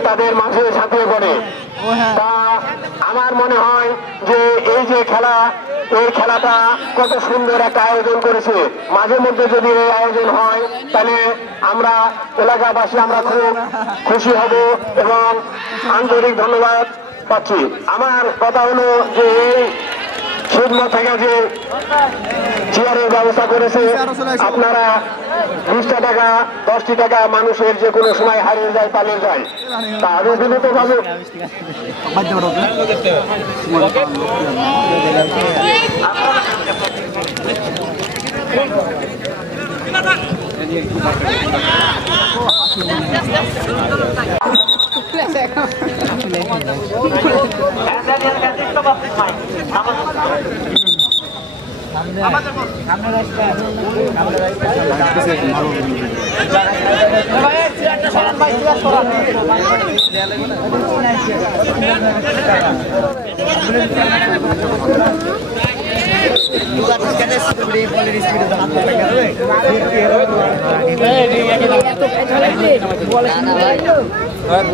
তাদের মাঝে ঝাঁপিয়ে পড়ে। তা আমার মনে হয় যে এই যে খেলা, এই খেলাটা কত সুন্দর একটা আয়োজন করেছে। মাঝে মধ্যে যদি এই আয়োজন হয় তাহলে আমরা এলাকাবাসী আমরা খুব খুশি হব এবং আন্তরিক ধন্যবাদ পাচ্ছি। আমার কথা হলো যে এই সুদমা থেকে যে চেয়ারের ব্যবস্থা করেছে, আপনারা 20টা টাকা 10টি টাকা মানুষের যে কোনো সময় হারিয়ে যায় পালিয়ে যায়, তা আরো বিনীত ভাবে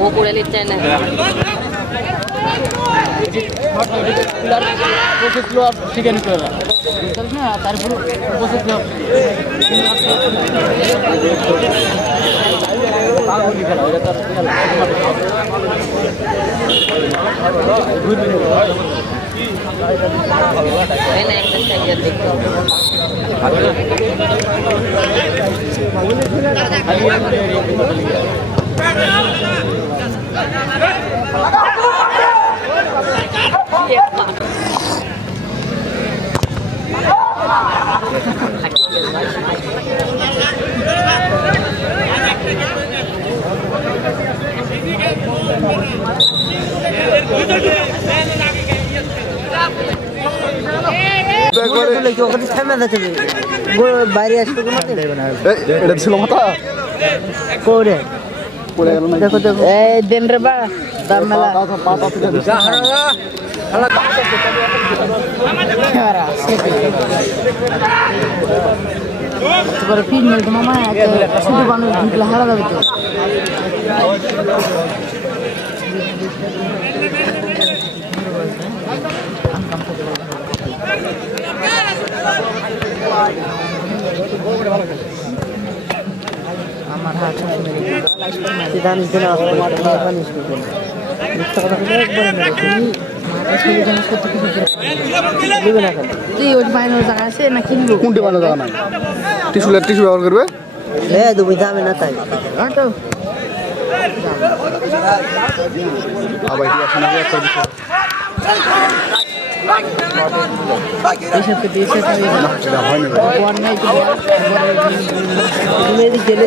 वो पूरे लिख चाहिए प्रोसेस लो आप चिकन कर ना तारপর प्रोसेस लो পাগলি খেলা এটা তো এই না একটা সাইড দেখতে হবে বাইরে আসবে এটা ছিল মাথা করে পড়ে গেল না। দেখো দেখো এই দেন রে বা দাম মেলা পাতা থেকে তোর ফিন মিল তো মামা শুধু বানু ঢুকলে হারা যাবে তো আমার হাত সিদ্ধান্ত দিলে পানিশ করবেন মিথ্যা কথা বলে একবার মেরে তুমি মাথা ছেড়ে জানিস কত কিছু দিবে না কেন তুই ওই বাইরের জায়গা আছে না কিনবো কোনটি ভালো জায়গা না টিস্যু ব্যবহার করবে হ্যাঁ দুবি দামে না তাই হ্যাঁ তো আবার কি আসলে একটা বিষয় এইসবকে দেশে হয় না তুমি এদিকে গেলে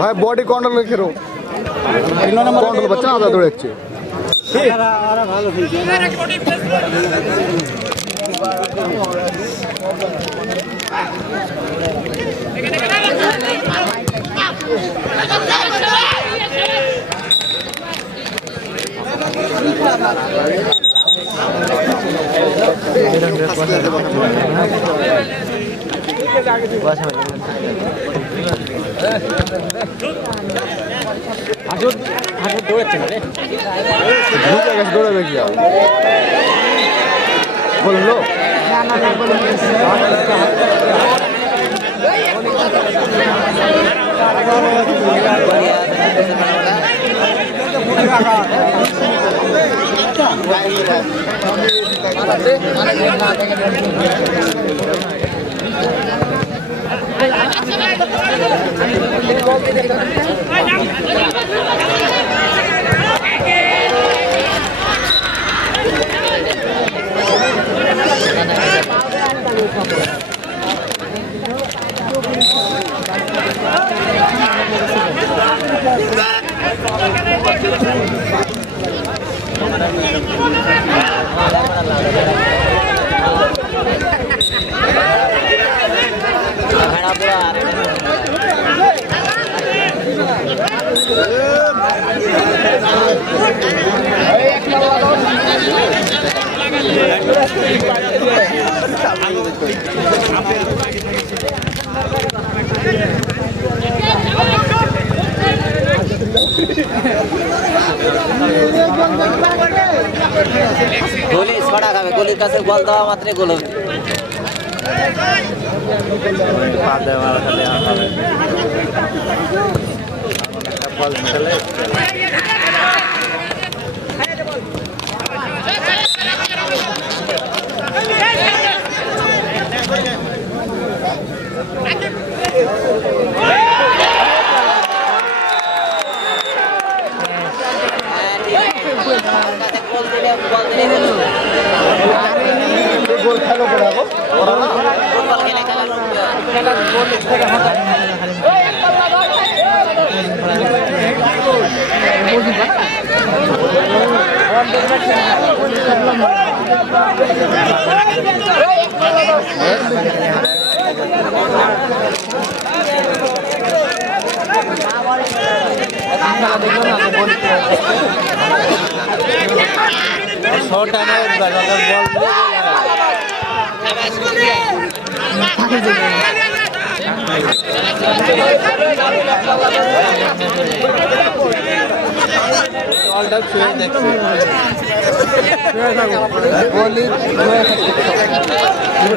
ভাই বডি কন্ট্রোল রেখে রো কন্ট্রোল বাচ্চা আদা দৌড়াচ্ছে ভালো দৌড়াবে কি বললো কাছে বল দেওয়া মাত্রই গোল হবে। বল খেলে গোল খেলো পড়াবো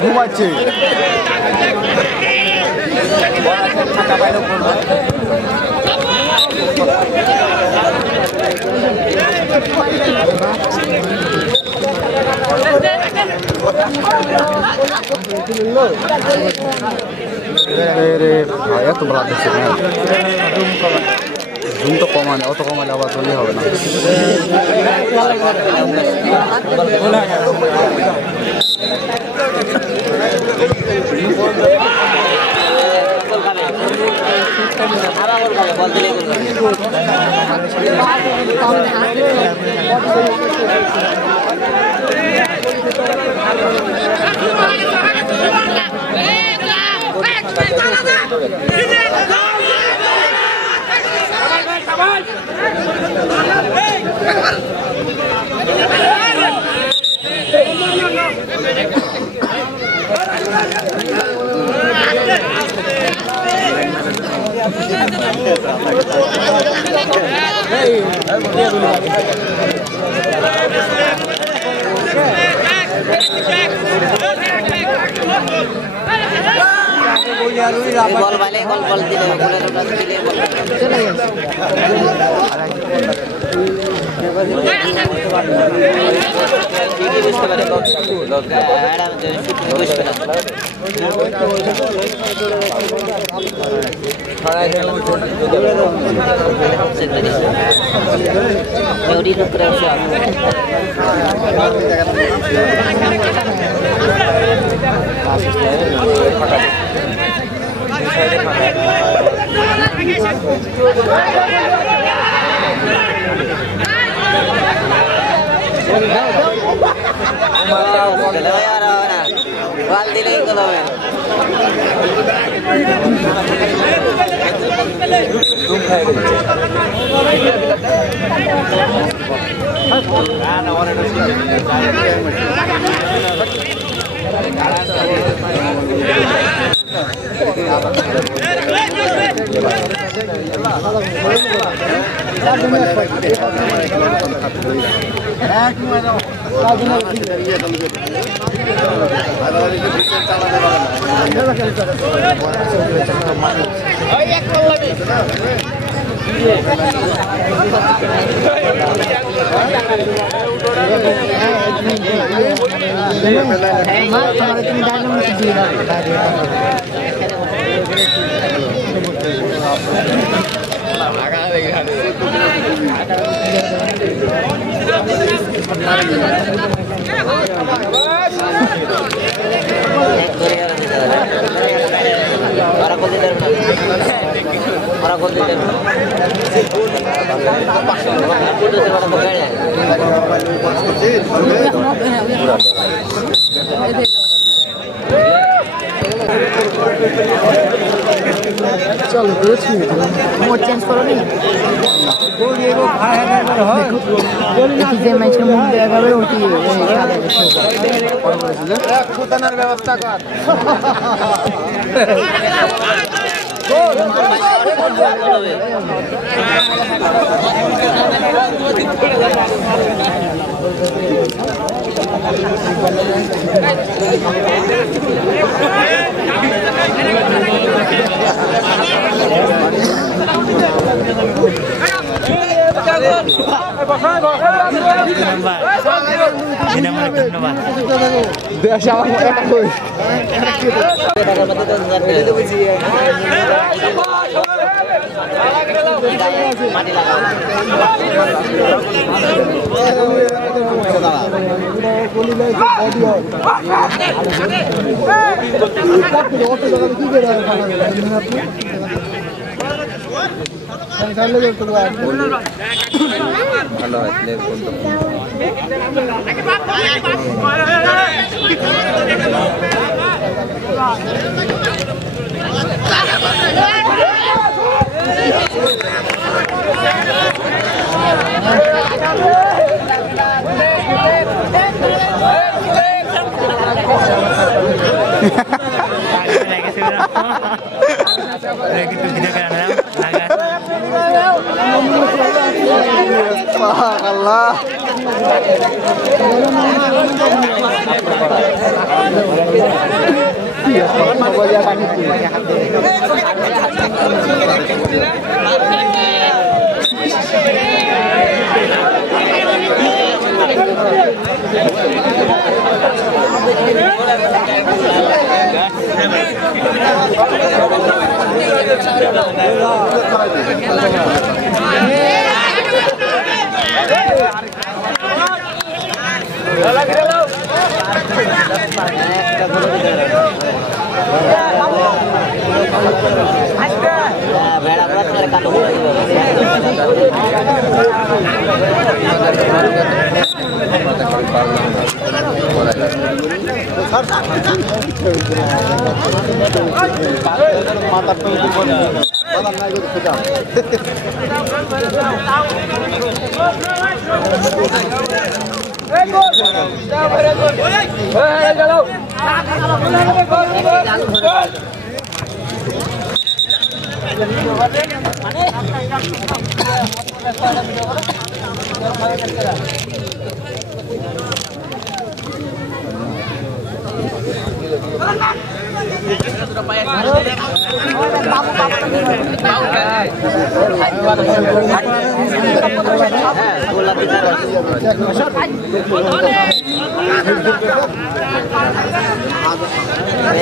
ঘুমাচ্ছে এত বলা যাচ্ছে না জুম তো কমানে অত কমালে আবার চলে হবে না বল দিলে বল ভালে বল বল দিলে বলের উপর দিলে বুঝতে পারে লোক আরাম করে বুঝতে পারে Teori lo creo que चलो मोड चेंज करो नहीं যে ম্যাচের মধ্যে এভাবে উঠি খুদানার ব্যবস্থা কর গোল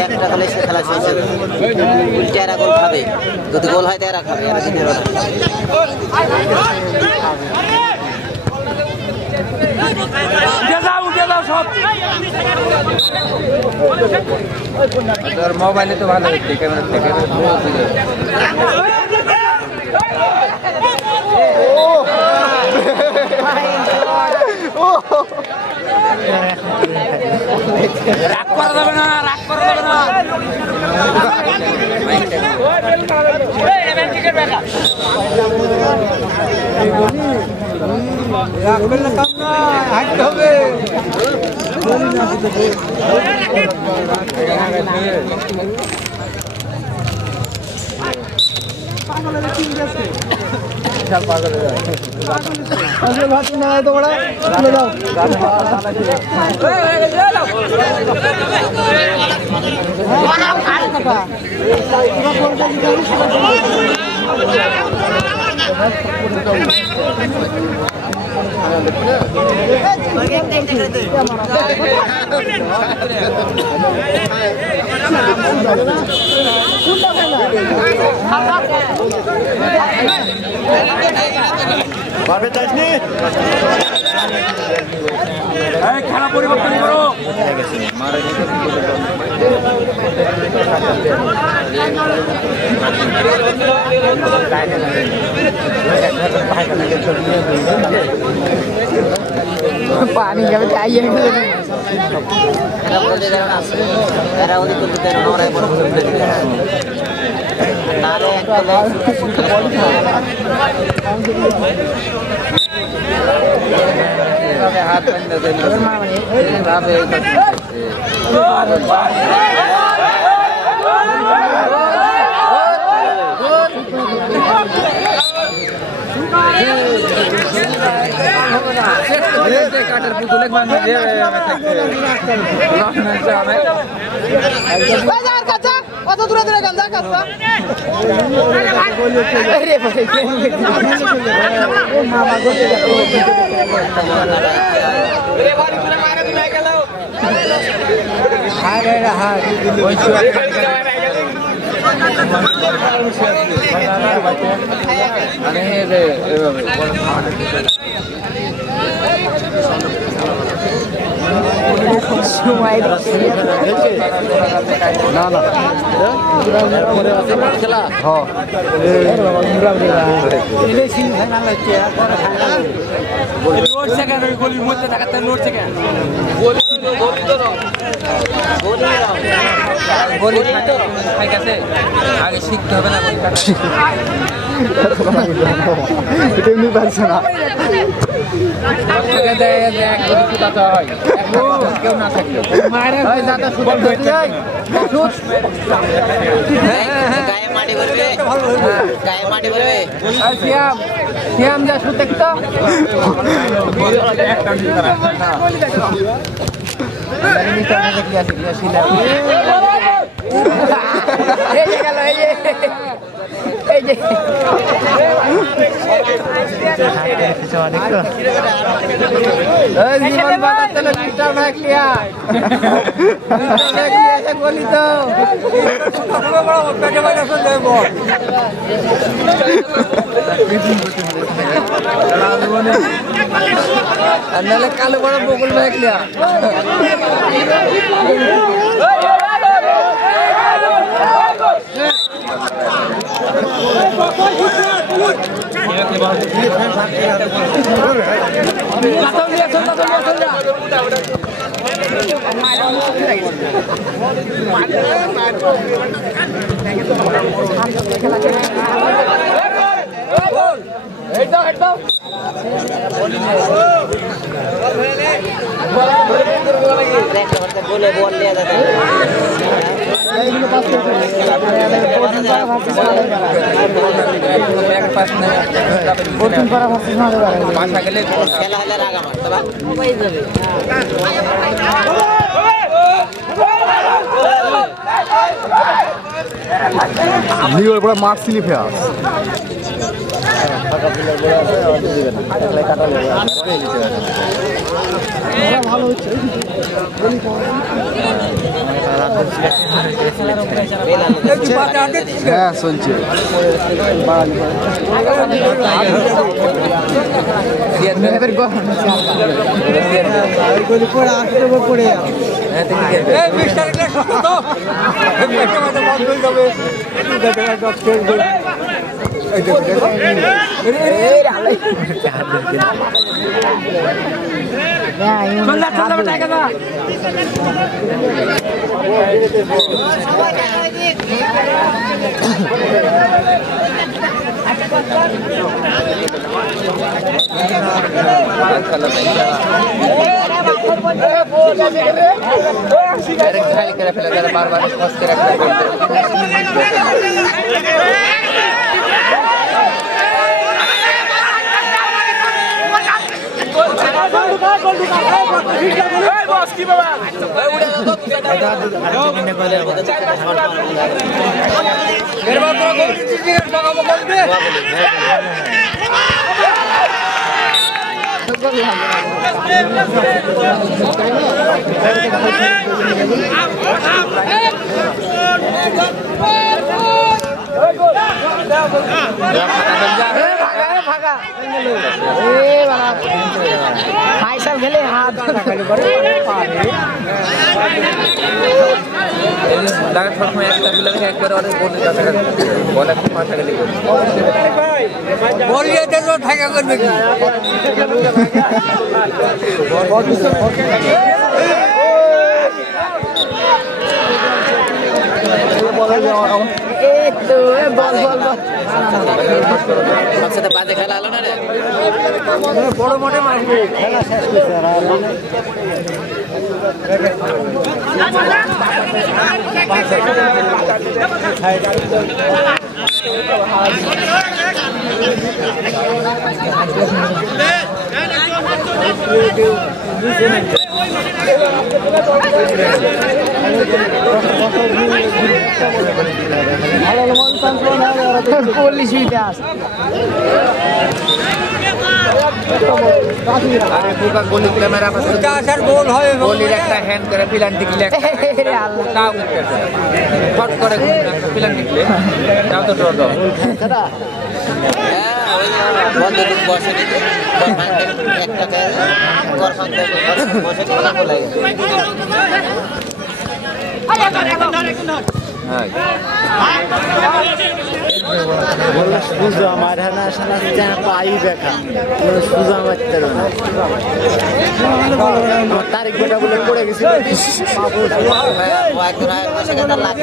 একটা হলে সে খেলা শেষ হবে উল্টে এরা গোল খাবে যদি গোল হয় তো এরা খাবে এরা জিতে যাবে মোবাইলে তো ভালো হচ্ছে ক্যামেরা থেকে রাগ করা যাবে না রাগ করা যাবে না রাগ করলে কাম না হাঁটতে হবে খেলা পরিবর্তন করো पानी का चाहिए हाथ কাটার পুতুলে বান্ধে কত দূরে দূরে গান যা কাজটা মামা গোটে না না খেলা হ্যাঁ গলির মধ্যে থাকাতে লড়ছে কেন আগে শিখতে হবে না এটা এমনি পারছে না কেউ না থাকলে গায়ে মাটি করবে গায়ে মাটি করবে শ্যাম যা শুনতে তো কালো বড় বকুল ভাইয়া बोले बोल लिया था মাঠ স্লিপ হয়ে আস ভালো হচ্ছে হ্যাঁ শুনছি बार-बार फंस के रखते খেলে হাত সময় একটা প্লেয়ারকে একবার অনেক বলে থাকা করবে কি सबसे बाजे खेला लो ना रे বড় মোটে মারবে খেলা শেষ করছে আর 40 মিনিটে আস আরে বুকা গোলি ক্যামেরা পাশে আসার গোল হয় গোলির একটা হ্যান্ড করে প্লান্টি কিলে তাও শট করে প্লান্টি কিলে তাও তো ড্র বন্ধুদের বসে নিতে একটা করফান বসে সুজা মারা না শালা পাই দেখা সুজা মারতে না তারিখ বেটা বলে পড়ে গেছিল একজন আয়ের বসে গেছে লাখ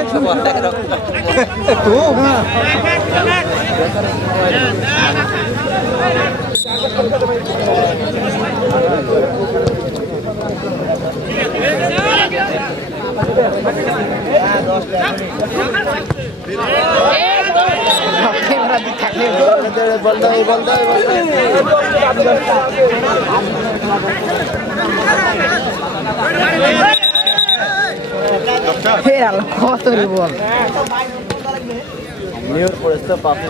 কত বল নিউর পড়েছে পাপে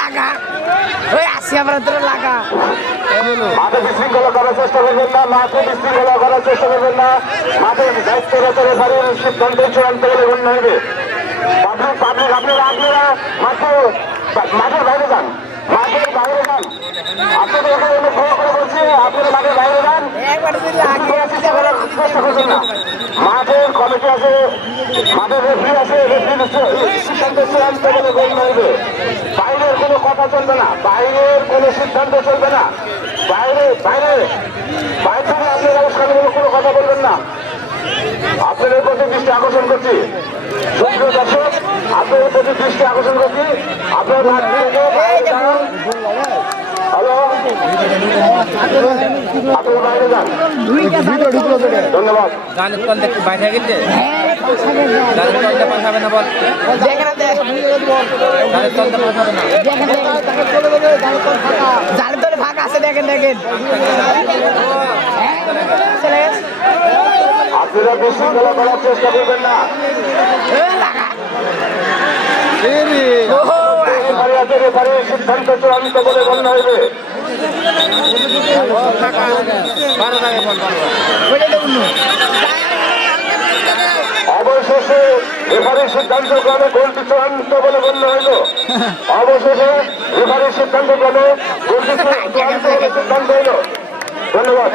লাগা ওই আসি আমরা তোর লাগা মাঠে বিশৃঙ্খলা করার চেষ্টা করবেন না, মাঠে বিশৃঙ্খলা করার চেষ্টা করবেন না, মাঠে দায়িত্বরত রেফারির সিদ্ধান্ত চূড়ান্ত বলে গণ্য হবে। পাবলিক আপনারা মাঠের বাইরে যান, মাঠের বাইরে যান, আপনাদের এখানে অনুগ্রহ করে বলছি আপনারা মাঠের বাইরে যান, চেষ্টা করবেন না। মাঠের কমিটি আছে, মাঠের রেফারি আছে, রেফারির সিদ্ধান্ত চূড়ান্ত বলে গণ্য হবে। বাইরের কোনো কথা চলবে না, বাইরের কোনো সিদ্ধান্ত চলবে না, বাইরে থেকে আপনারা অনুষ্ঠানগুলো কোনো কথা বলবেন না। আপনাদের প্রতি দৃষ্টি আকর্ষণ করছি, সুপ্রিয় দর্শক, আপনাদের প্রতি দৃষ্টি আকর্ষণ করছি, আপনার মাঠ থেকে হ্যালো আপনার বাইরে যান, ধন্যবাদ। গানের তল দেখতে বাইরে গেছে গানের তলটা পাঠাবে না বল গানের তলটা পাঠাবে না জালের তোর ভাগ আছে দেখেন আপনারা বিশৃঙ্খলা করার চেষ্টা করবেন না। রেফারির সিদ্ধান্ত চূড়ান্ত বলে গণ্য হবে। অবশেষে রেফারির সিদ্ধান্ত ক্রমে গোলটি চূড়ান্ত বলে গণ্য হইল। অবশেষে রেফারির সিদ্ধান্ত ক্রমে গোলটি চূড়ান্ত বলে সিদ্ধান্ত হইল। ধন্যবাদ।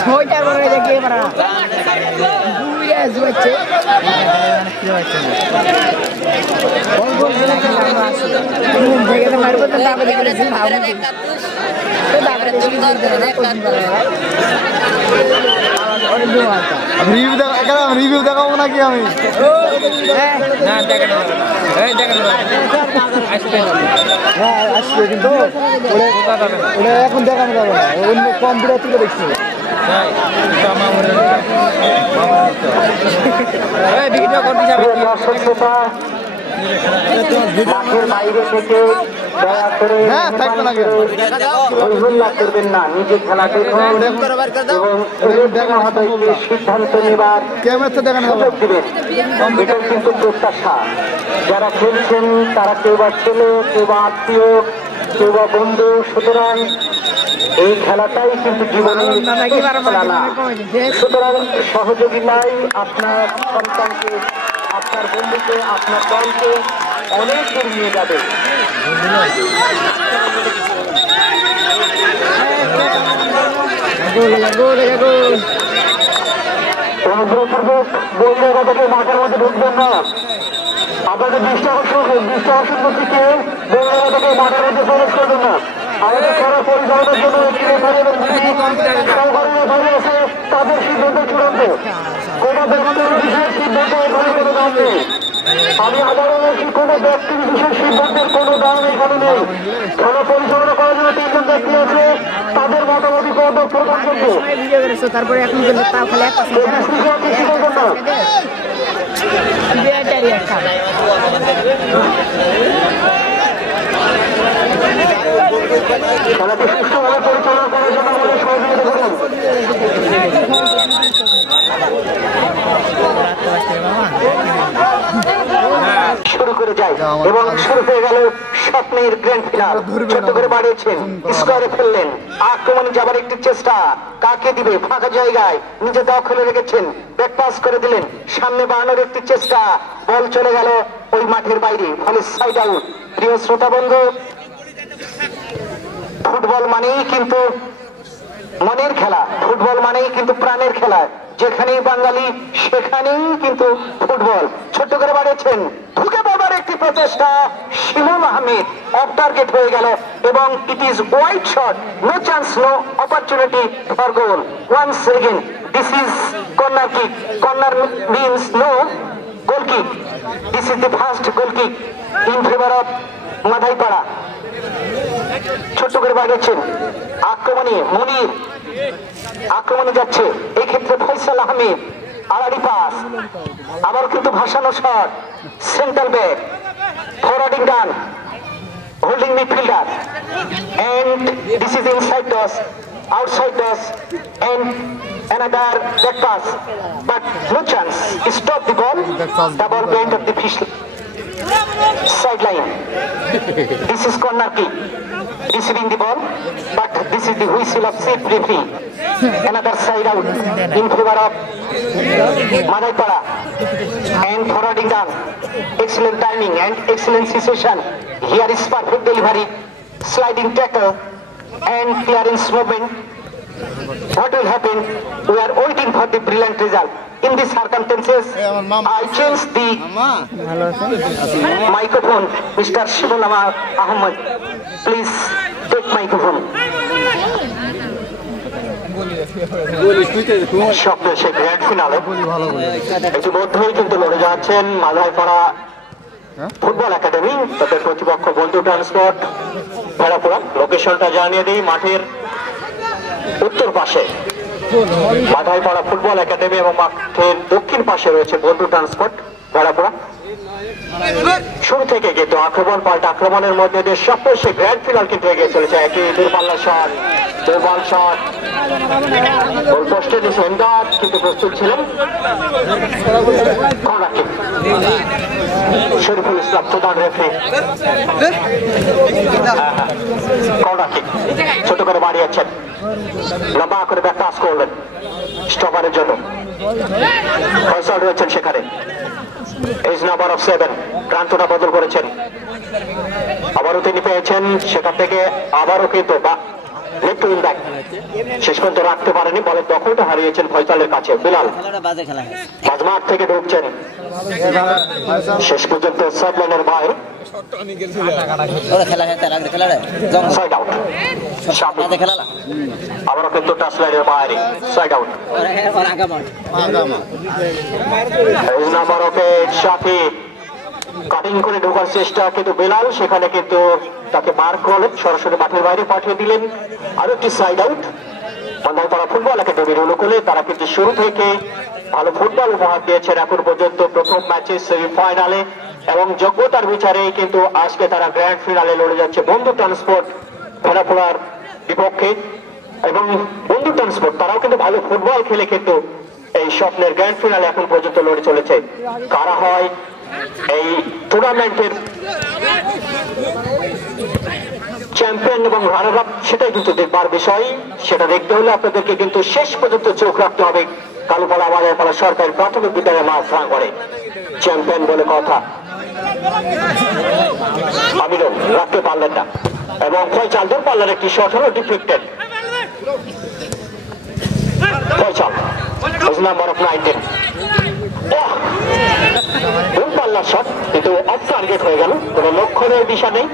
ছয়টার পরে দেখে এবার রিভিউ দেখাবো নাকি আমি আসবে কিন্তু এখন দেখানো যাবে না, অন্য কম্পিউটার থেকে দেখছি। মাঠের বাইরে থেকে দয়া করে হইহল্লা করবেন না, নিজে খেলা দেখুন এবং সিদ্ধান্ত নেবার সুযোগ দিবেন, এটাই কিন্তু প্রত্যাশা। যারা খেলছেন তারা কেউ বা ছেলে, কেউ বা আত্মীয়, কিংবা বন্ধু, সুতরাং এই খেলাটাই কিন্তু জীবনের খেলা না। সুতরাং সহযোগিতাই আপনার সন্তানকে, আপনার বন্ধুকে, আপনার দলকে অনেক দূর নিয়ে যাবে। অনুগ্রহপূর্বক বন্ধু থেকে মাঠের মধ্যে ঢুকবেন না। আপনাদের দৃষ্টি আকর্ষণ করছি কেউ বন্ধুরা থেকে মাঠের মধ্যে প্রবেশ করবেন না। আমাদের খেলা পরিচালনার জন্য আছে তাদের সিদ্ধান্ত চূড়ান্ত। কোন ব্যক্তির বিশেষ সিদ্ধান্ত এখানে কোনো দাম নেই। আমি আবারও বলছি, কোন ব্যক্তির বিশেষ সিদ্ধান্তের কোনো দাম এখানে নেই। খেলা পরিচালনা করার জন্য তিনজন ব্যক্তি আছে, তাদের মতামত প্রদানযোগ্য। তারপরে এখন তাও খালি একটা খেলাটি সুষ্ঠুভাবে পরিচালনা করার জন্য আমাদের সহযোগিতা করুন। শুরু করে যায় এবং শুরু হয়ে গেল স্বপ্নের গ্র্যান্ড ফিনাল। ছোট্ট করে বাড়িয়েছেন, স্কোয়ারে ফেললেন, আক্রমণে যাবার একটি চেষ্টা, কাকে দিবে? ফাঁকা জায়গায় নিজে দখলে রেখেছেন, ব্যাক পাস করে দিলেন, সামনে বাড়ানোর একটি চেষ্টা, বল চলে গেল ওই মাঠের বাইরে, ফলে সাইড আউট। প্রিয় শ্রোতা বন্ধু, ফুটবল মানেই কিন্তু মনের খেলা, ফুটবল মানেই কিন্তু প্রাণের খেলা। যেখানেই বাঙালি সেখানেই কিন্তু ফুটবল। ছোট্ট করে বাড়িয়েছেন, ঢুকে পড়বার একটি প্রচেষ্টা, শিমুল আহমেদ অফ টার্গেট হয়ে গেল এবং it is wide shot, no chance, no opportunity for goal. Once again this is corner kick, corner means no goal kick. This is the first goal kick in favour of Madhaipara. ছোট্ট করে বাড়িয়েছেন, আক্রমণে মনির, আক্রমণে যাচ্ছে এই ক্ষেত্রে ফয়সাল আহমেদ, আড়াড়ি পাস, আবার কিন্তু ভাসানো শট, সেন্ট্রাল ব্যাক, ফরওয়ার্ডিং ডান, holding midfielder, and this is inside toss, outside toss, and another back pass, but no chance. Stop the ball. The ball went up the fish sideline. This is corner kick. Receiving the ball, but this is the whistle of safe referee. Another side out in favor of Madaipada, and forwarding down. Excellent timing and excellent situation. Here is perfect delivery, sliding tackle, and clearance movement. What will happen? We are waiting for the brilliant result. In these circumstances, I change the microphone. Mr. Shibul Ahmed, please take microphone. স্বপ্নের সেই grand finale ইতিমধ্যেই কিন্তু লড়ে যাচ্ছেন মাধাইপাড়া football academy, তাদের প্রতিপক্ষ বন্ধু transport ভেড়াপুরা। লোকেশনটা জানিয়ে দিই, মাঠের উত্তর পাশে মাধাইপাড়া ফুটবল একাডেমি এবং মাঠের দক্ষিণ পাশে রয়েছে বন্ধু ট্রান্সপোর্ট ভেড়াপুরা। শুরু থেকে কিন্তু আক্রমণ পাল্টা আক্রমণের মধ্যে দিয়ে স্বপ্নের সেই গ্র্যান্ড ফিনাল কিন্তু এগিয়ে চলেছে। একই দূরপাল্লা শট, দুর্বল শট, গোল পোস্টে ডিফেন্ডার কিন্তু প্রস্তুত ছিলেন। শরীফুল ইসলাম প্রধান রেফারি, কর্নার কিক ছোট করে বাড়িয়েছেন, লম্বা করে ব্যাক পাস করলেন স্টপারের জন্য, ফয়সাল রয়েছেন সেখানে। এজ নাম্বার অফ 7 প্রান্তটা বদল করেছেন, আবারও তিনি পেয়েছেন সেখান থেকে, আবারও কিন্তু লেফট উইং ব্যাক শেষ পর্যন্ত রাখতে পারেনি, বলের দখলটা হারিয়েছেন ফয়সালের কাছে। বিলাল মাঝমাঠ থেকে ঢুকছেন, শেষ পর্যন্ত সাইডলাইনের বাইরে, সাইড আউট। আবারও কিন্তু টাচ লাইনের বাইরে, side out. Number of 8 Shafi cutting করে ঢোকার চেষ্টা, কিন্তু বেলাল সেখানে কিন্তু তাকে মার্ক করলেন, সরাসরি মাঠের বাইরে পাঠিয়ে দিলেন। আরো একটি সাইড আউট। মাধাইপাড়া ফুটবল একাডেমির অনুকূলে তারা কিন্তু শুরু থেকে ভালো ফুটবল উপহার দিয়েছেন এখন পর্যন্ত, প্রথম ম্যাচে সেমিফাইনালে, এবং যোগ্যতার বিচারে কিন্তু আজকে তারা গ্র্যান্ড ফিনালে লড়ে যাচ্ছে বন্ধু ট্রান্সপোর্ট ভেড়াপুরার বিপক্ষে। এবং বন্ধু ট্রান্সপোর্ট তারাও কিন্তু ভালো ফুটবল খেলে কিন্তু এই স্বপ্নের গ্র্যান্ড ফিনালে এখন পর্যন্ত লড়ে চলেছে। কারা হয় এই টুর্নামেন্টের চ্যাম্পিয়ন এবং রানার আপ সেটাই কিন্তু দেখবার বিষয়। সেটা দেখতে হলে আপনাদেরকে কিন্তু শেষ পর্যন্ত চোখ রাখতে হবে কালুপাড়া বাজারপাড়া সরকারি প্রাথমিক বিদ্যালয়ের মাঠ প্রাঙ্গণে। চ্যাম্পিয়ন বলে কথা, আমিরুল রাখতে পারলেন না এবং ফয়সাল দূর পাল্লার একটি শট হলো ডিফ্লেক্টেড। ফয়সাল নাম্বার অফ 19 দূর পাল্লার শট কিন্তু অফ টার্গেট হয়ে গেল, কোন লক্ষণের দিশা নেই।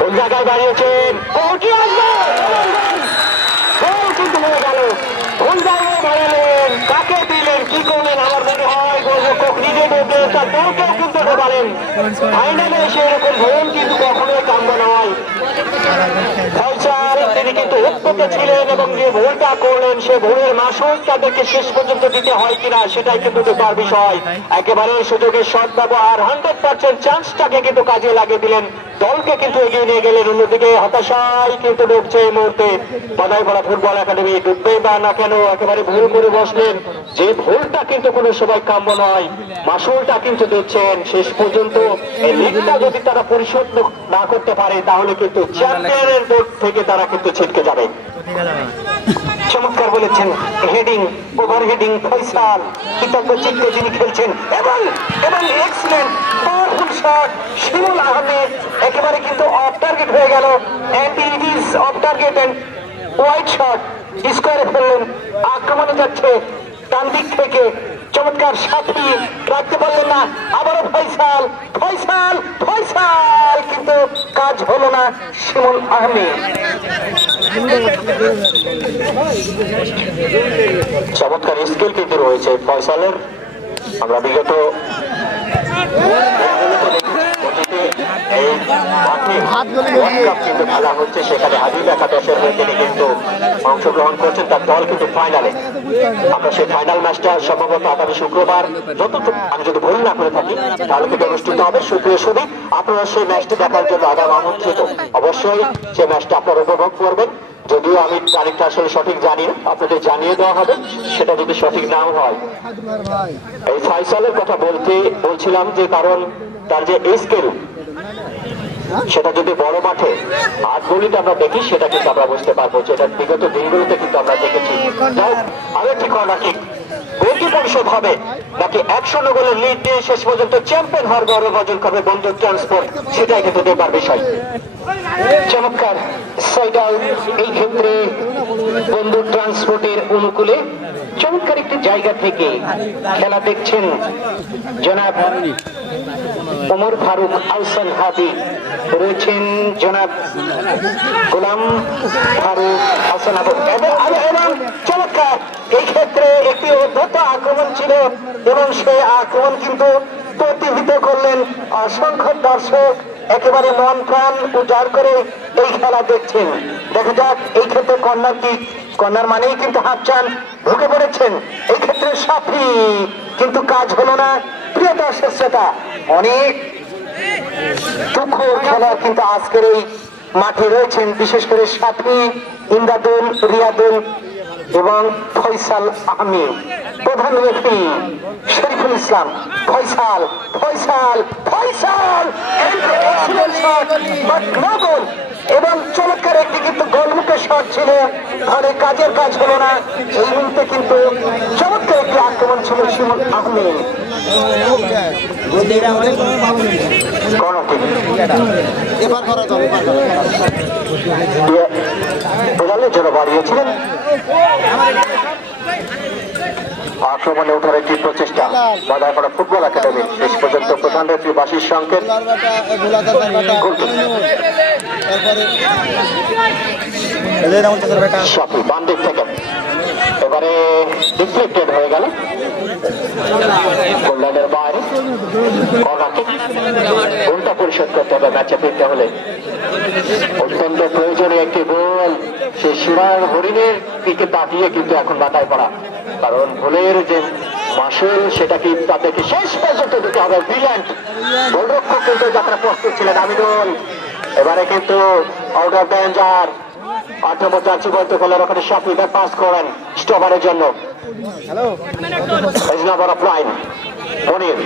কোন জায়গায় দাঁড়িয়েছেন কিন্তু হয়ে গেল, কোন জায়গায় দাঁড়ালেন, কাকে দিলেন, কি করলেন? আমার মনে হয় গোলরক্ষক নিজে ঢোকে তার দলকেও কিন্তু ঢোকালেন। ফাইনালে এসে এরকম ভুল কিন্তু কখনোই কাম্য নয়। ফয়সাল তিনি কিন্তু উৎপত্তি ছিলেন এবং যে ভুলটা করলেন সে ভুলের মাসুল তাদেরকে শেষ পর্যন্ত দিতে হয় কিনা সেটাই কিন্তু দেখার বিষয়। একেবারে সুযোগের সৎ ব্যবহার 100% চান্সটাকে কিন্তু কাজে লাগিয়ে দিলেন, দলকে কিন্তু এগিয়ে নিয়ে গেলেন। অন্যদিকে হতাশায় কিন্তু ডুবছে এই মুহূর্তে বাদাইপাড়া ফুটবল একাডেমি। ডুববে বা না কেন, একেবারে ভুল করে বসলেন, যে ভুলটা কিন্তু কোনো সময় কাম্য নয়, মাসুলটা কিন্তু দিচ্ছেন। শেষ পর্যন্ত এই লিগটা যদি তারা পরিশোধ না করতে পারে তাহলে কিন্তু চ্যাম্পিয়নের দৌড় থেকে তারা কিন্তু ছিটকে যাবে। চমৎকার বলেছেন, হেডিং ওভার হেডিং ফয়সাল কৃতজ্ঞ চিত্তে যিনি খেলছেন এবং excellent powerful shot Shimul Ahmed, একেবারে কিন্তু অফ টার্গেট হয়ে গেল। And it is off target and wide shot স্কোয়ারে ফেললেন। আক্রমণে যাচ্ছে ডান দিক থেকে, চমৎকার সাথী রাখতে পারলেন না, আবারও ফয়সাল ফয়সাল ফয়সাল কিন্তু কাজ হলো না। শিমুল আহমেদ চমৎকার স্কিল কিন্তু রয়েছে ফয়সালের। আমরা বিগত কিন্তু খেলা হচ্ছে, সেখানে হাবিব একাদশের হয়ে তিনি কিন্তু অংশগ্রহণ করছেন, তার দল কিন্তু ফাইনালে। আমরা সেই ফাইনাল ম্যাচটা সম্ভবত আগামী শুক্রবার, যতটুকু আমি যদি ভুল না করে থাকি, তাহলে কিন্তু অনুষ্ঠিত হবে। সুপ্রিয় সুদী, আপনারা সেই ম্যাচটি দেখার জন্য আগাম আমন্ত্রিত। অবশ্যই সেই ম্যাচটা আপনারা উপভোগ করবেন। যদিও আমি তারিখটা আসলে সঠিক জানি না, আপনাদের জানিয়ে দেওয়া হবে সেটা যদি সঠিক নাও হয়। এই ফয়সালের কথা বলছিলাম যে কারণ তার যে স্কিল সেটা যদি বড় মাঠে আটগুলিতে আমরা দেখি সেটা কিন্তু আমরা বুঝতে পারবো, যেটা বিগত দিনগুলোতে কিন্তু আমরা দেখেছি। আরেকটি কর্নার কিক গোলকি পরিশোধ হবে নাকি 1-0 গোলের লিড দিয়ে শেষ পর্যন্ত চ্যাম্পিয়ন হওয়ার গৌরব অর্জন করবে বন্ধু ট্রান্সপোর্ট, সেটাই কিন্তু দেখবার বিষয়। চমৎকার সাইড আউট এই ক্ষেত্রে বন্ধু ট্রান্সপোর্টের অনুকূলে চমৎকার একটি জায়গা থেকে খেলা দেখছেন জনাব ওমর ফারুক আহসান হাবি, রয়েছেন জনাব গোলাম ফারুক হাসান আবু এবং চমৎকার এই ক্ষেত্রে একটি অদ্ভুত আক্রমণ ছিল এবং সেই আক্রমণ কিন্তু প্রতিহিত করলেন অসংখ্য দর্শক। একেবারে মন প্রাণ উজাড় করে এই খেলা দেখছেন। দেখা যাক এই ক্ষেত্রে কর্নার কিক, কর্নার মানেই কিন্তু হাফ চান, ঢুকে পড়েছেন এই ক্ষেত্রে সাফি, কিন্তু কাজ হলো না। প্রিয় দর্শক শ্রোতা, অনেক দুঃখ খেলা কিন্তু আজকের এই মাঠে রয়েছেন, বিশেষ করে সাফি, ইমদাদুল, রিয়াদুল এবং ফয়সাল আহমেদ। প্রধান রেফারি শরীফুল ইসলাম। ফয়সাল ফয়সাল ফয়সাল এবং চমৎকার একটি কিন্তু গোলমুখে শট ছিল, ফলে কাজের কাজ হলো না। এই মুহূর্তে কিন্তু চমৎকার একটি আক্রমণ ছিল শিমুল আহমেদ। জন্য বাড়িয়েছিলেন আক্রমণে ওঠার একটি প্রচেষ্টা বাদাইপাড়া ফুটবল একাডেমি। শেষ পর্যন্ত প্রধান রেফারি বাসির সংকেত বাম দিক থেকে এবারে ডিফ্লেক্টেড হয়ে গেল গোললাইনের বাইরে। গোলটা পরিশোধ করতে হবে ম্যাচে ফিরতে হলে, অত্যন্ত প্রয়োজনীয় একটি গোল। সেই শিরার হরিণের দিকে তাকিয়ে কিন্তু এখন বাতায় পড়া, কারণ ভুলের যে মাসুল সেটা কি তাদেরকে শেষ পর্যন্ত দিতে হবে। ব্রিলিয়ান্ট গোলরক্ষক কিন্তু যাত্রা প্রস্তুত ছিলেন আমিরুল, এবারে কিন্তু out of danger. 8 number jersey বলতে গেলে ওখানে শাফি পাস করেন স্টপারের জন্য। মনির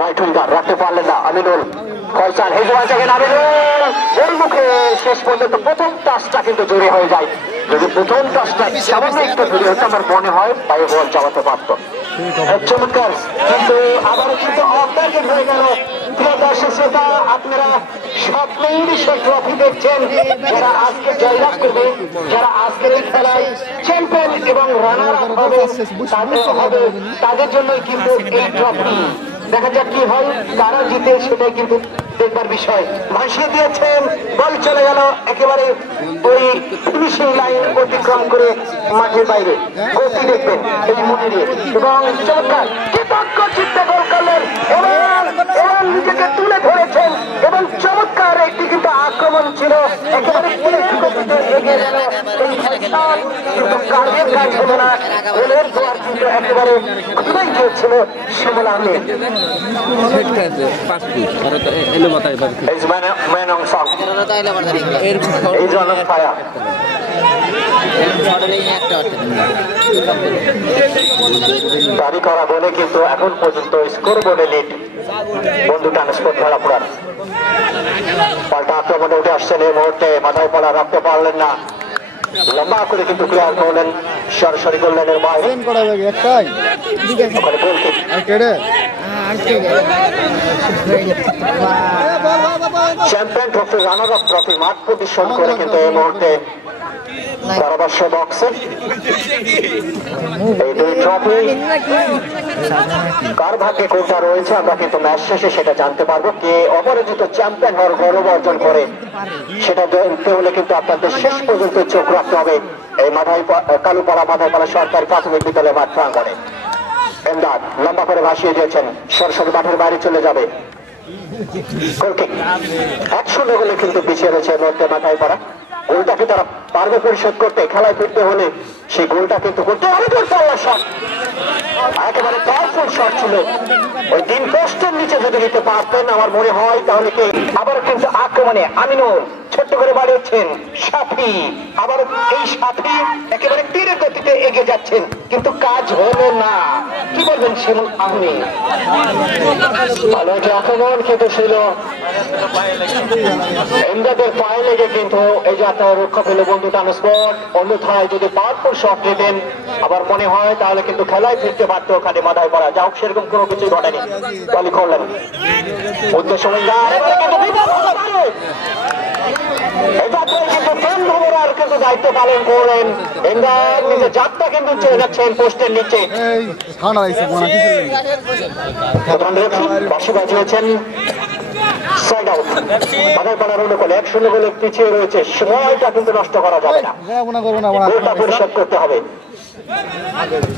রাইট উইঙ্গার রাখতে পারলেন না, আমিনুল ফয়সাল হেজওয়ান থেকে আমিনুল ওই মুখে শেষ পর্যন্ত প্রথম টাচটা কিন্তু জোরে হয়ে যায়। যদি প্রথম টাচটা সামান্য একটু জোরে হতো আমার মনে হয় পায়ে বল চালাতে পারত। চমৎকার, কিন্তু আবারও কিন্তু অফ টার্গেট হয়ে গেল। প্রিয় দর্শক শ্রোতা, আপনারা স্বপ্নেই সেই ট্রফি দেখছেন। যারা আজকে জয়লাভ করবে, যারা আজকের এই খেলায় চ্যাম্পিয়ন এবং রানার আপ হবে, তাদের জন্যই কিন্তু এই ট্রফি। দেখা যাক কি হয়, কারা জিতে সেটাই কিন্তু দেখবার বিষয়। ভাসিয়ে দিয়েছেন, বল চলে গেল একেবারে ওই ফিনিশিং লাইন অতিক্রম করে মাঠের বাইরে। গতি দেখবেন এই মুনিরে, এবং চমৎকার কৃতজ্ঞ চিত্তে গোল করলেন এবং নিজেকে তুলে ধরেছেন, এবং চমৎকার একটি কিন্তু আক্রমণ ছিল। একেবারে এগিয়ে গেল এই ফয়সাল, কিন্তু কাজের কাজ হলো না। গোলের জোয়ার কিন্তু একেবারে খুবই গিয়েছিল শিমুল আহমেদ। দাবি করা বলে কিন্তু এখন পর্যন্ত স্কোর বোর্ডে লিড বন্ধু ট্রান্সপোর্ট ধরাপুরার। পাল্টা আক্রমণে উঠে আসছেন এই মুহূর্তে, মাথায় পড়া রাখতে পারলেন না, লম্বা করে কিন্তু ক্লিয়ার করলেন সরাসরি করলেনের বাইরে। Champion trophy, runner up trophy মাঠ প্রদর্শন করে কিন্তু এই মুহূর্তে পরামর্শ বক্সে এই দুই ট্রফি কার ভাগ্যে কোনটা রয়েছে আমরা কিন্তু ম্যাচ শেষে সেটা জানতে পারবো। কে অপরাজিত চ্যাম্পিয়ন হওয়ার গৌরব অর্জন করে সেটা জানতে হলে কিন্তু আপনাদের শেষ পর্যন্ত চোখ রাখতে হবে এই কালুপাড়া মাথাইপাড়া সরকারি প্রাথমিক বিদ্যালয় মাঠ প্রাঙ্গণে। এমদাদ লম্বা করে ভাসিয়ে দিয়েছেন, সরাসরি মাঠের বাইরে চলে যাবে। 1-0 গোলে কিন্তু পিছিয়ে রয়েছে মধ্যে মাথাইপাড়া। গোলটাকে তারা পারবে পরিশোধ করতে, খেলায় ফিরতে হলে সেই গোলটা কিন্তু করতে হবে। একেবারে পাওয়ারফুল শট ছিল, ওই 3 পোস্টের নিচে যদি নিতে পারতেন আমার মনে হয় তাহলে কি। আবার কিন্তু আক্রমণে আমিনুল ছোট্ট করে বাড়িয়েছেন, সাফি আবার এই সাফি একেবারে তীরের গতিতে এগিয়ে যাচ্ছেন, কিন্তু কাজ হলো না। কি বলবেন শিমুল আহমেদ? ভালো একটা আক্রমণ কিন্তু ছিল, এমদাদের পায়ে লেগে কিন্তু এই যাত্রা রক্ষা পেল বন্ধু ট্রান্সপোর্ট। অন্যথায় যদি পাওয়ারফুল শট নিতেন আবার মনে হয় তাহলে কিন্তু খেলায় ফিরতে পারত ওখানে মাথায় পড়া। যাও সেরকম কোনো কিছুই ঘটেনি, বলি করলেন উদ্দেশ্য কিন্তু দায়িত্ব পালন করলেন। নিজের যাত্রা কিন্তু চলে যাচ্ছেন পোস্টের নিচে, বাসি বাজিয়েছেন। সাইড আউট, মাথায় পড়ার অনুকূলে 1-0 গোলে পিছিয়ে রয়েছে। সময়টা কিন্তু নষ্ট করা যাবে না, গোলটা পরিশোধ করতে হবে।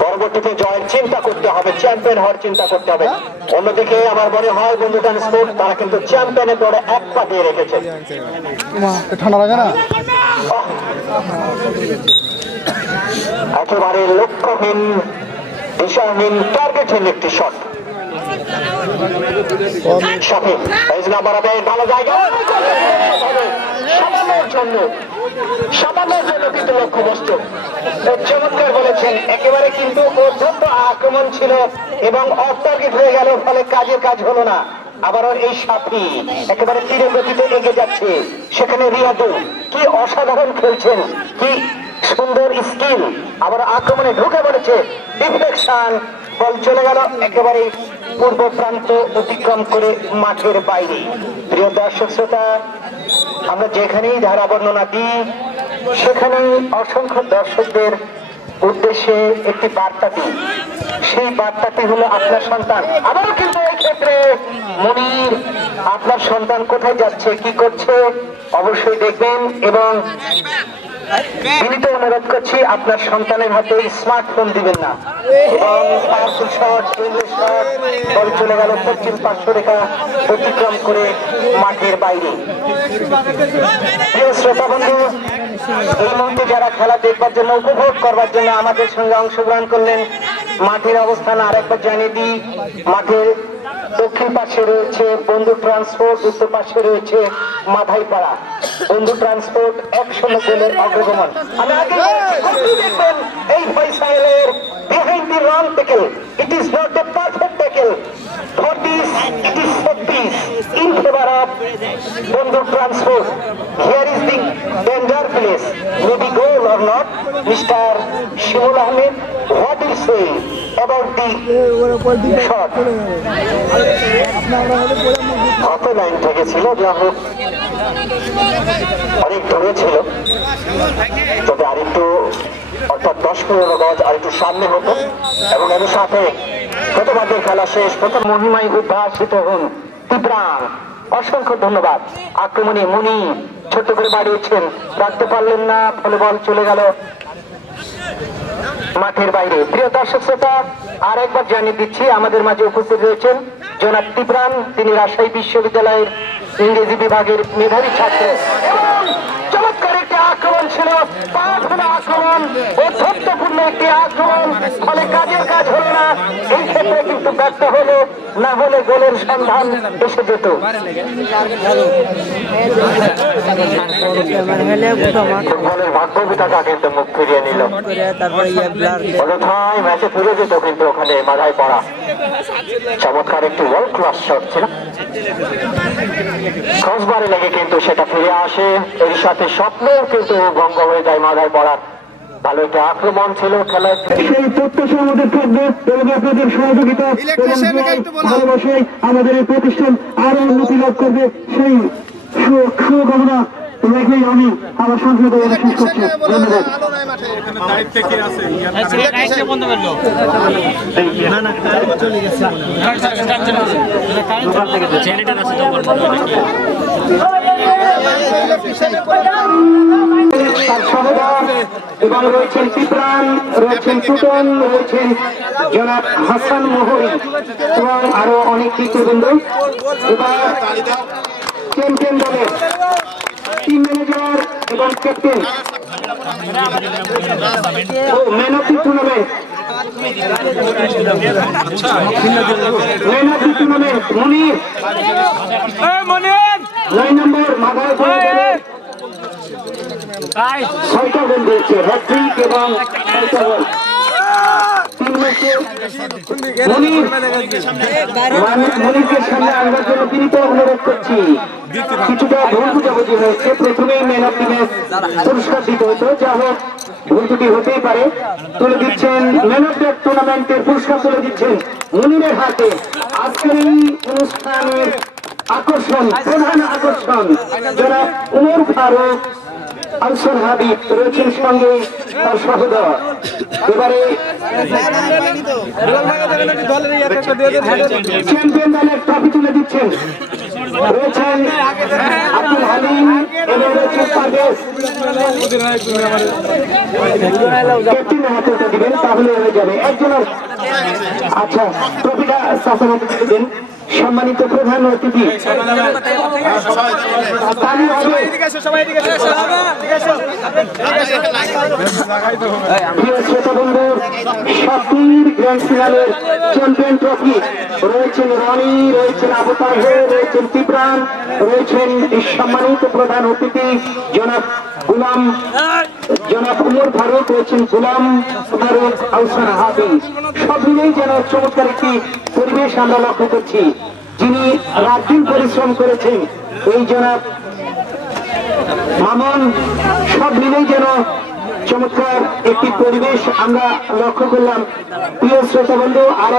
পরবর্তীতে জয়ের চিন্তা করতে হবে, চ্যাম্পিয়ন হওয়ার চিন্তা করতে হবে। অন্যদিকে আমার মনে হয় বন্ধু ট্রান্সপোর্ট তারা কিন্তু চ্যাম্পিয়নের দৌড়ে 1 পা দিয়ে রেখেছে। ঠান্ডা লাগে না, একেবারে লক্ষ্যহীন দিশাহীন টার্গেটহীন একটি শট। ভালো জায়গা, সামান্যের জন্য কিন্তু লক্ষ্যবস্তু। চমৎকার বলেছেন, একেবারে কিন্তু অত্যন্ত আক্রমণ ছিল এবং অফ টার্গেট হয়ে গেল, ফলে কাজের কাজ হলো না। আবারও এই সাফি একেবারে তীরের গতিতে এগিয়ে যাচ্ছে, সেখানে রিয়াদু কি অসাধারণ খেলছেন, কি সুন্দর স্কিল। আবার আক্রমণে ঢুকে পড়েছে, ডিফ্লেকশন, বল চলে গেল একেবারে পূর্ব প্রান্ত অতিক্রম করে মাঠের বাইরে। প্রিয় দর্শক শ্রোতা, আমরা যেখানেই ধারা বর্ণনা দিই সেখানেই অসংখ্য দর্শকদের উদ্দেশ্যে একটি বার্তা দিই। সেই বার্তাটি হলো আপনার সন্তান। আবারও কিন্তু এই ক্ষেত্রে মনির আপনার সন্তান কোথায় যাচ্ছে, কি করছে অবশ্যই দেখবেন, এবং বিনীত অনুরোধ করছি আপনার সন্তানের হাতে স্মার্টফোন দিবেন না। এবং পাওয়ারফুল শট, ইংলিশ শট, বল চলে গেল পশ্চিম পার্শ্ব রেখা অতিক্রম করে মাঠের বাইরে। প্রিয় শ্রোতা বন্ধু, এই মুহূর্তে যারা খেলা দেখবার জন্য, উপভোগ করবার জন্য আমাদের সঙ্গে অংশগ্রহণ করলেন, মাঠের অবস্থান আরেকবার জানিয়ে দিই। মাঠের দক্ষিণ পাশে রয়েছে বন্ধু ট্রান্সপোর্ট, উত্তর পাশে রয়েছে মাথাইপাড়া। বন্ধু ট্রান্সপোর্ট 1-0 গোলের অগ্রগমন। আমি আগে দেখবেন এই ফয়সালের behind the run tackle, it is not a perfect tackle, for this it is set piece in favour of of Bonduk Transport. Here is the tender place. Maybe goal or not, Mr. Shimul Ahmed, what do you say about the shot? কত line থেকে ছিল, যা হোক অনেক দূরে ছিল, তবে আরেকটু অর্থাৎ 10-15 গজ আরেকটু সামনে হতো এবং এর সাথে প্রথমার্ধের খেলা শেষ। প্রথম মহিমায় উদ্ভাসিত হন তিব্রান। অসংখ্য ধন্যবাদ। আক্রমণে মুনি ছোট্ট করে বাড়িয়েছেন, রাখতে পারলেন না, ফলে বল চলে গেল মাঠের বাইরে। প্রিয় দর্শক শ্রোতা, আর একবার জানিয়ে দিচ্ছি আমাদের মাঝে উপস্থিত রয়েছেন জনাব তিব্রান। তিনি রাজশাহী বিশ্ববিদ্যালয়ের ইংরেজি বিভাগের মেধাবী ছাত্র। চমৎকার একটি আক্রমণ ছিল, আক্রমণ, অধ্যত্বপূর্ণ একটি আক্রমণ, ফলে কাজের কাজ হলো না। এই ক্ষেত্রে কিন্তু ব্যর্থ হলো, না হলে গোলের সন্ধান এসে যেত। গোলের ভাগ্য বিধাতা কিন্তু মুখ ফিরিয়ে নিল, অন্যথায় ম্যাচে ফিরে যেত, কিন্তু ওখানে মাথায় পড়া। চমৎকার একটি ওয়ার্ল্ড ক্লাস শট ছিল, ক্রসবারে লেগে কিন্তু সেটা ফিরে আসে। এর সাথে স্বপ্নও কিন্তু ভঙ্গ হয়ে যায় মাথায় পড়ার। ভালো একটা আক্রমণ ছিল খেলায়। সেই প্রত্যাশা আমাদের থাকবে এবং আপনাদের সহযোগিতা ভালোবাসায় আমাদের এই প্রতিষ্ঠান আরো উন্নতি লাভ করবে, সেই শুভকামনা রেখেই আমি আমার সংসদ শেষ করছি। ধন্যবাদ। এবং রয়েছেন তিব্রান, রয়েছেন টুটন, রয়েছেন জনাব হাসান মোহরি এবং আরো অনেক নেতৃবৃন্দ। এবার চ্যাম্পিয়ন দলের টিম ম্যানেজার এবং ক্যাপ্টেন ও man of the tournament, man of the tournament Munir 9 number মাথায় পড়ে 6টা গোল দিয়েছে, হ্যাট্রিক এবং 6টা গোল। মনিরকে সামনে আনবার জন্য তিনি তো অনুরোধ করছি। কিছুটা ভুল বুঝাবুঝি হয়েছে, প্রথমেই ম্যান অফ দি ম্যাচ পুরস্কার দিতে হতো, যা হোক ভুল ত্রুটি হতেই পারে। তুলে দিচ্ছেন ম্যান অফ দ্য টুর্নামেন্টের পুরস্কার, তুলে দিচ্ছেন মুনিরের হাতে। আজকের এই অনুষ্ঠানের আকর্ষণ, প্রধান আকর্ষণ জনাব উমর ফারুক আনসার হাবিব রয়েছেন সঙ্গে তার সহোদর। এবারে চ্যাম্পিয়ন দলের ট্রফি তুলে দিচ্ছেন, রয়েছেন আব্দুল হালিম এবং রয়েছেন পারভেজ। ক্যাপ্টেনের হাতে দিবেন, তাহলে হয়ে যাবে একজনের। আচ্ছা, ট্রফিটা শাসন হাতে তুলে দিন। সম্মানিত প্রধান অতিথি গ্র্যান্ড ফিনালের চ্যাম্পিয়ন ট্রফি রয়েছেন রনি, রয়েছেন আবু তাহের, রয়েছেন তিব্রান, রয়েছেন সম্মানিত প্রধান অতিথি জনাব উমর ফারুক, রয়েছেন গুলাম ফারুক আহসান হাফিজ। সব মিলেই যেন চমৎকার একটি পরিবেশ আমরা লক্ষ্য করছি। যিনি রাতদিন পরিশ্রম করেছেন এই জনাব মামুন, সব মিলেই যেন চমৎকার একটি পরিবেশ আমরা লক্ষ্য করলাম। প্রিয় শ্রোতা বন্ধু, আর